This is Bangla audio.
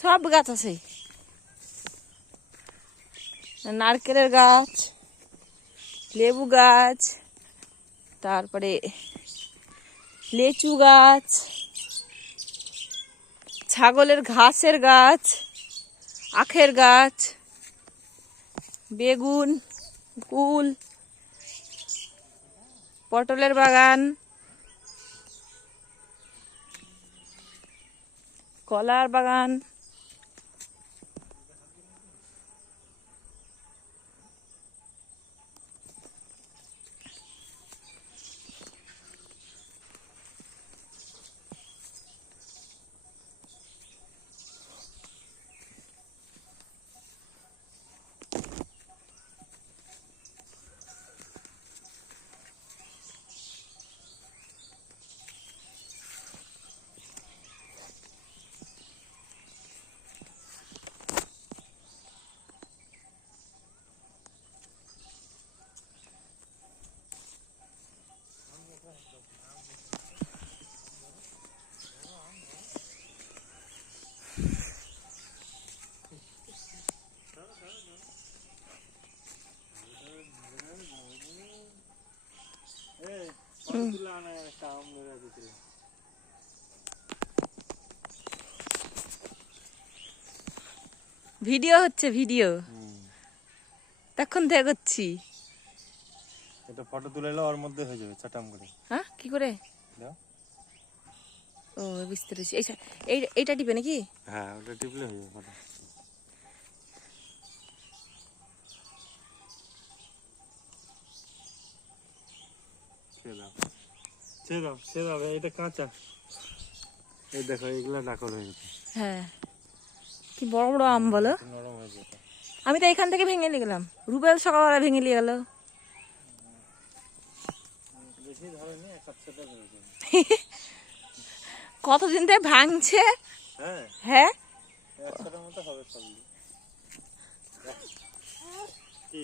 সব গাছ আছে, নারকেলের গাছ, লেবু গাছ, তারপরে লেচু গাছ, ছাগলের ঘাসের গাছ, আখের গাছ, বেগুন, কুল, পটলের বাগান, কলার বাগান, ভিডিও হচ্ছে, ভিডিও তখন থেকে করছি। এটা ফটো তুলে এলো ওর মধ্যে হয়ে যাবে চাটাম করে। হ্যাঁ, কি করে? ও বুঝতে পেরেছি। এইটা টিপে নাকি? হ্যাঁ, ওটা টিপলে হয়ে যাবে ফটো। ছেড়ে দাও, এটা কাঁচা। এই দেখো, এগুলা ডাকল হয়ে গেছে। হ্যাঁ, কি বড় বড় আম বলো। নরম হয়ে যেত। আমি তো এখান থেকে ভেঙে নিয়ে গেলাম, রুবেল সকালবেলা ভেঙে নিয়ে গেল। বেশি ধরেনি, একসাথে ধরেছে। কতদিন থেকে ভাঙছে। হ্যাঁ হ্যাঁ, একসাথে মতো হবে সব। কি